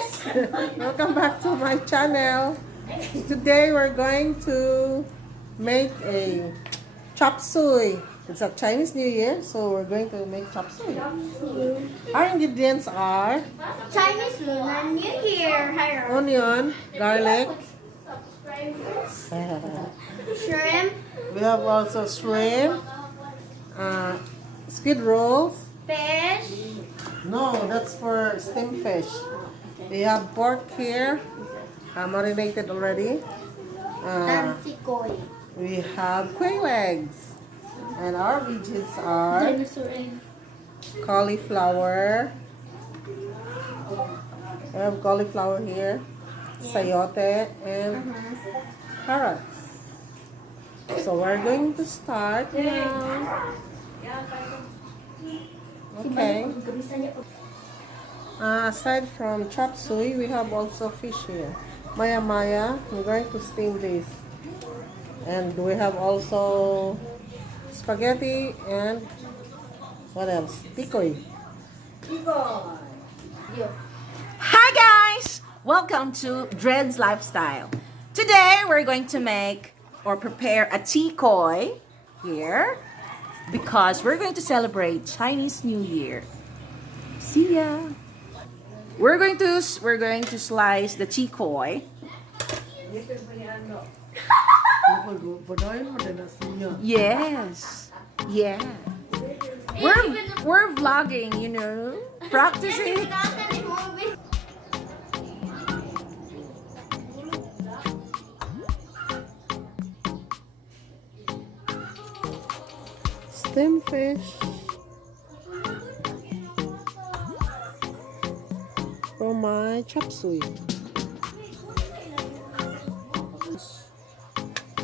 Welcome back to my channel. Today we're going to make a chopsuey. It's a Chinese New Year, so we're going to make chopsuey. Our ingredients are Chinese Lunar New Year. onion, garlic, Shrimp, we have also shrimp, squid rolls. fish, No, that's for steamed fish. We have pork here, marinated already. and sikoy. We have quail eggs. And our veggies are Dinosaur eggs. cauliflower. We have cauliflower here, sayote, and carrots. So we're going to start now. Okay. Aside from chop suey, we have also fish here. Maya maya, I'm going to steam this. And we have also spaghetti and what else? Tikoy. Hi guys! Welcome to Dred's Lifestyle. Today we're going to make or prepare a tikoy here because we're going to celebrate Chinese New Year. See ya! We're going to slice the tikoy. Yes. Yeah. We're vlogging, you know, practicing. Steamed fish for my chop suey.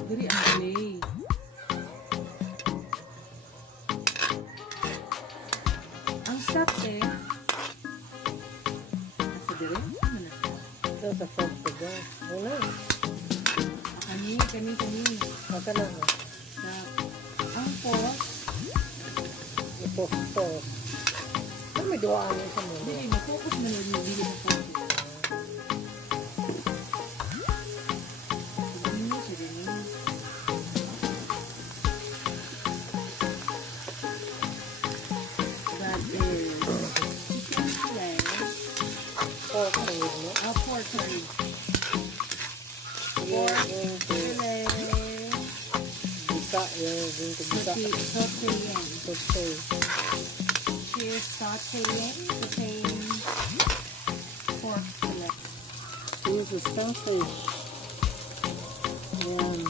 Diri ang play. Ang sarap eh. Nasa diri? That's a first to go. Wala. Kani. Maka na nga. Ang pork. Ipos-pos. Ano may duwaan mo sa mundo? Dili, mag-focus na lang yung dili mo focus. That is chicken fillet. Pork curry mo. Pork curry. We are going to Fillet. bisa. We are going to bisa. Sauteing. Okay. She's sauteing pork fillet. This is some fish. Yan.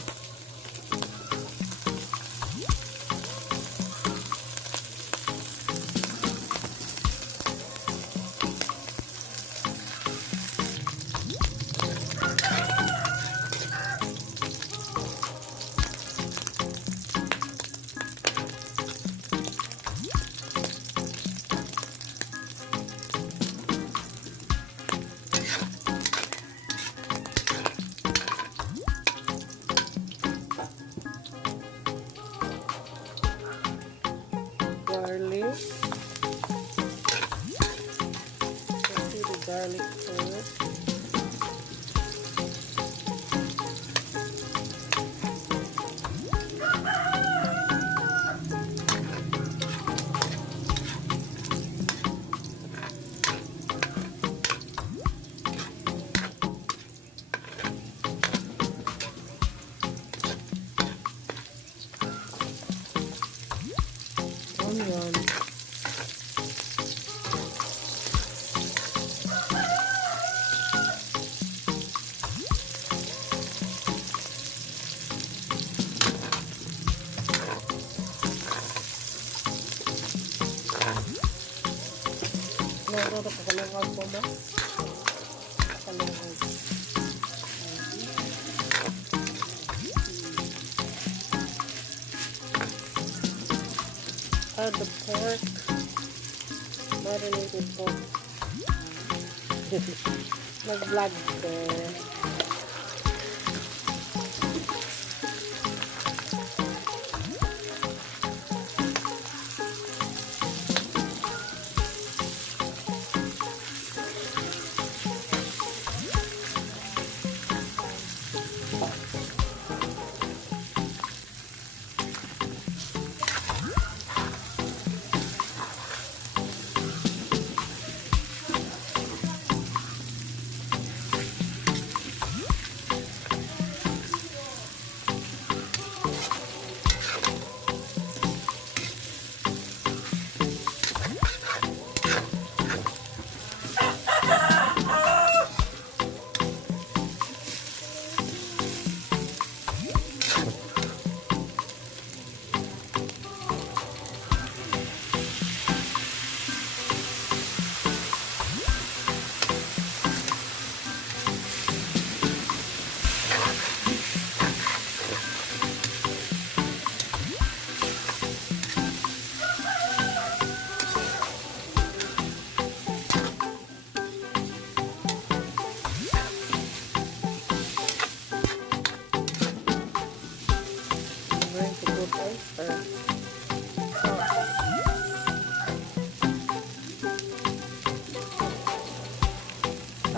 Garlic. Let's see the garlic first. Onion. No, pakalungag mo ba? Pakalungag. Add the pork. Marinated pork. Nag-vlog ko.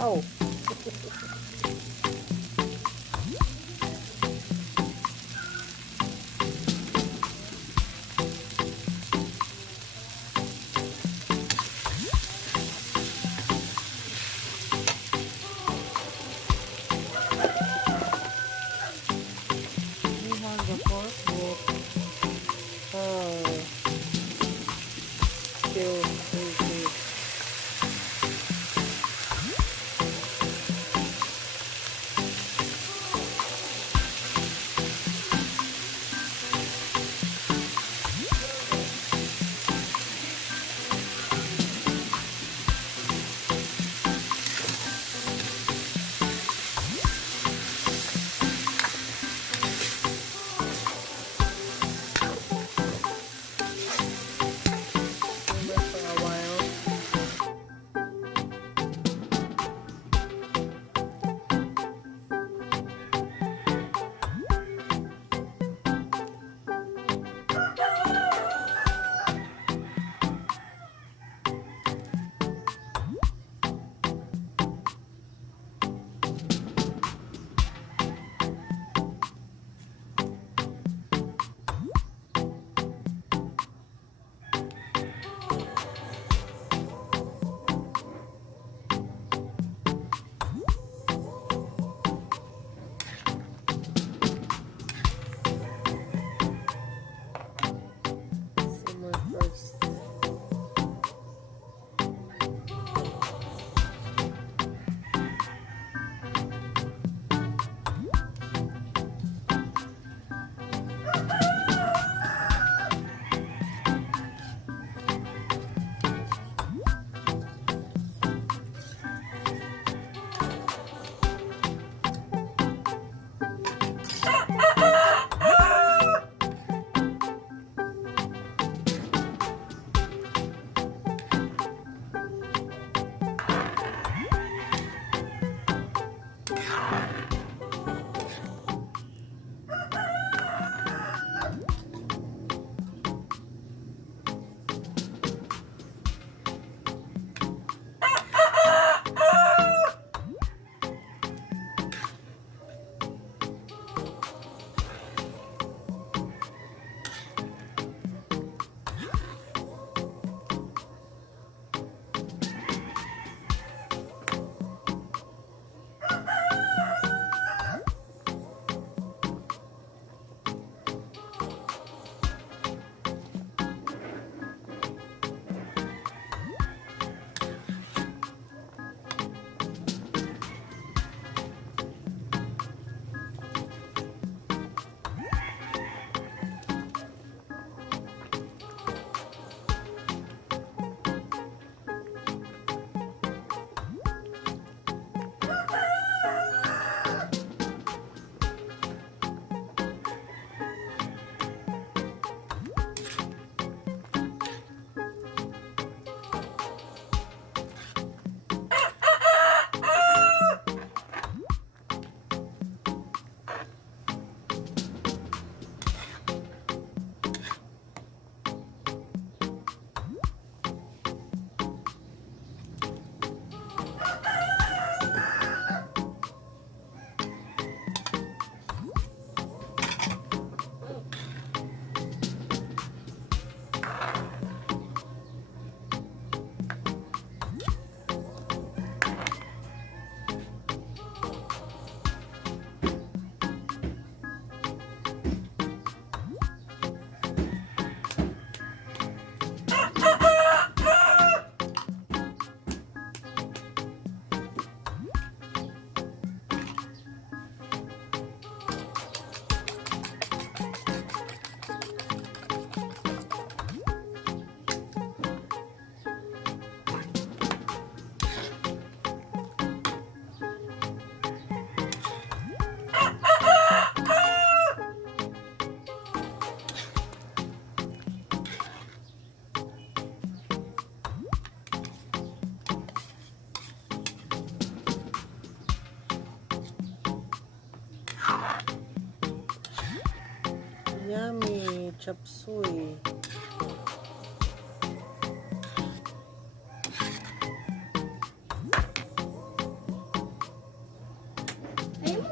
Oh. We have the pork with still crazy. Simmer for a while. Simmer first. Yummy chopsuey.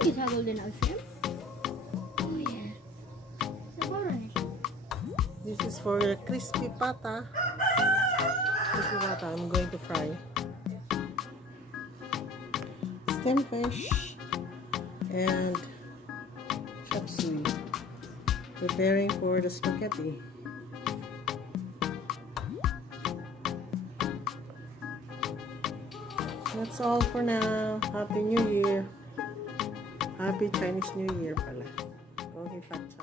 Is that golden shrimp? Oh yeah. This is for the crispy pata. Crispy pata, I'm going to fry. Stem fish and chopsuey. Preparing for the spaghetti. That's all for now. Happy New Year. Happy Chinese New Year pala. Going fat.